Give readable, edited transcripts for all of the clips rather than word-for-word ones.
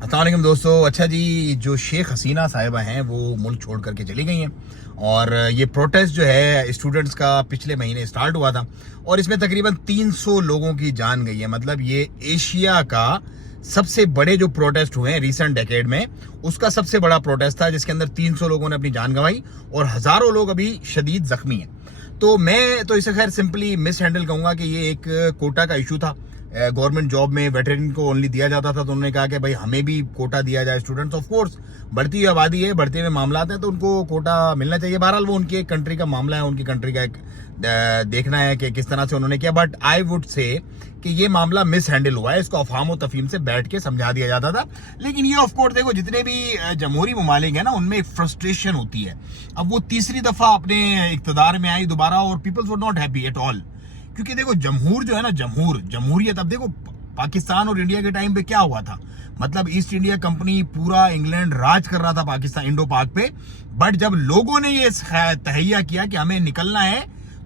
अस्सलाम वालेकुम दोस्तों। अच्छा जी, जो शेख हसीना साहिबा हैं वो मुल्क छोड़ करके चली गई हैं और ये प्रोटेस्ट जो है स्टूडेंट्स का पिछले महीने स्टार्ट हुआ था और इसमें तकरीबन 300 लोगों की जान गई है। मतलब ये एशिया का सबसे बड़े जो प्रोटेस्ट हुए हैं रिसेंट डेकेड में, उसका सबसे बड़ा प्रोटेस्ट था जिसके अंदर 300 लोगों ने अपनी जान गंवाई और हज़ारों लोग अभी शदीद जख्मी हैं। तो मैं तो इसे खैर सिंपली मिस हैंडल कहूँगा कि ये एक कोटा का इशू था। गवर्नमेंट जॉब में वेटरन को ओनली दिया जाता था, तो उन्होंने कहा कि भाई हमें भी कोटा दिया जाए। स्टूडेंट्स ऑफ कोर्स बढ़ती हुई आबादी है, बढ़ते हुए मामला हैं, तो उनको कोटा मिलना चाहिए। बहरहाल वो उनकी एक कंट्री का मामला है, उनकी कंट्री का एक देखना है कि किस तरह से उन्होंने किया। बट आई वुड से कि ये मामला मिस हैंडल हुआ है, इसको अफहाम और तफहीम से बैठ के समझा दिया जाता था। लेकिन ये ऑफ कोर्स देखो, जितने भी जमहूरी ममालिक है ना, उनमें एक फ्रस्ट्रेशन होती है। अब वो तीसरी दफा अपने इक्तदार में आई दोबारा और peoples were not happy at all. क्योंकि देखो जमहूर जो है ना, जमहूरियत, अब देखो पाकिस्तान और इंडिया के टाइम पे क्या हुआ था। मतलब ईस्ट इंडिया कंपनी पूरा इंग्लैंड राज कर रहा था पाकिस्तान इंडो पाक पे। बट जब लोगों ने ये तहैया किया कि हमें निकलना है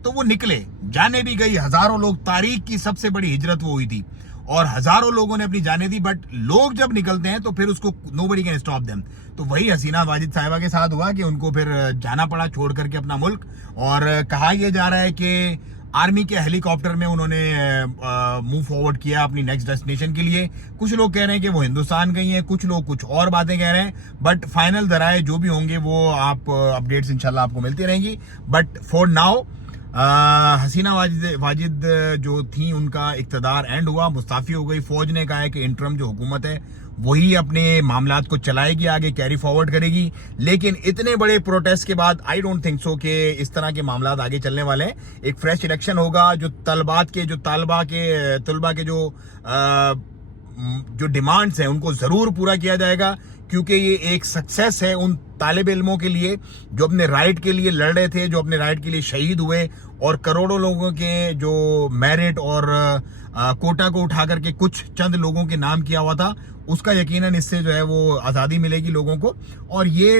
तो वो निकले, जाने भी गई हजारों लोग। तारीख की सबसे बड़ी हिजरत वो हुई थी और हजारों लोगों ने अपनी जाने दी। बट लोग जब निकलते हैं तो फिर उसको नोबडी कैन स्टॉप देम। तो वही हसीना वाजिद साहिबा के साथ हुआ कि उनको फिर जाना पड़ा छोड़ करके अपना मुल्क। और कहा यह जा रहा है कि आर्मी के हेलीकॉप्टर में उन्होंने मूव फॉरवर्ड किया अपनी नेक्स्ट डेस्टिनेशन के लिए। कुछ लोग कह रहे हैं कि वो हिंदुस्तान गई हैं, कुछ लोग कुछ और बातें कह रहे हैं। बट फाइनल दराए जो भी होंगे वो आप अपडेट्स इंशाल्लाह आपको मिलती रहेंगी। बट फॉर नाउ हसीना वाजिद जो थी, उनका इक्तदार एंड हुआ, मुस्ताफी हो गई। फौज ने कहा है कि इंटरम जो हुकूमत है वही अपने मामलात को चलाएगी, आगे कैरी फॉरवर्ड करेगी। लेकिन इतने बड़े प्रोटेस्ट के बाद आई डोंट थिंक सो कि इस तरह के मामलात आगे चलने वाले हैं। एक फ्रेश इलेक्शन होगा, जो तलबा के जो डिमांड्स हैं उनको जरूर पूरा किया जाएगा। क्योंकि ये एक सक्सेस है उन तालिब इल्मों के लिए जो अपने राइट के लिए लड़ रहे थे, जो अपने राइट के लिए शहीद हुए। और करोड़ों लोगों के जो मेरिट और कोटा को उठा करके कुछ चंद लोगों के नाम किया हुआ था, उसका यकीनन इससे जो है वो आज़ादी मिलेगी लोगों को। और ये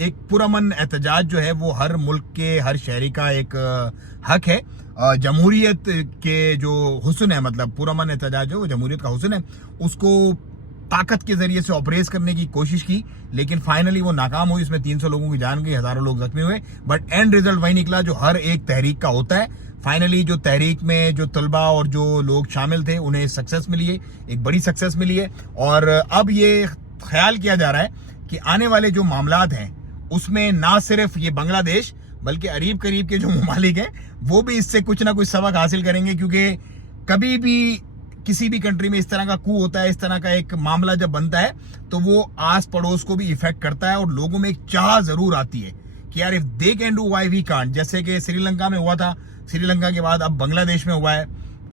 एक पुरअमन एहतजाज जो है वो हर मुल्क के हर शहरी का एक हक है। जमहूरियत के जो हुस्न है, मतलब पुरअमन एहतजाज है वो जमहूरियत का हुस्न है, उसको ताकत के जरिए से ऑपरेट करने की कोशिश की, लेकिन फाइनली वो नाकाम हुई। इसमें 300 लोगों की जान गई, हजारों लोग जख्मी हुए। बट एंड रिजल्ट वही निकला जो हर एक तहरीक का होता है। फाइनली जो तहरीक में जो तलबा और जो लोग शामिल थे उन्हें सक्सेस मिली है, एक बड़ी सक्सेस मिली है। और अब ये ख्याल किया जा रहा है कि आने वाले जो मामलात हैं उसमें ना सिर्फ ये बांग्लादेश बल्कि करीब करीब के जो ममालिक हैं वो भी इससे कुछ ना कुछ सबक हासिल करेंगे। क्योंकि कभी भी किसी भी कंट्री में इस तरह का कू होता है, इस तरह का एक मामला जब बनता है तो वो आस पड़ोस को भी इफेक्ट करता है और लोगों में एक चाह जरूर आती है कि यार if they can do why we can't. जैसे कि श्रीलंका में हुआ था, श्रीलंका के बाद अब बांग्लादेश में हुआ है।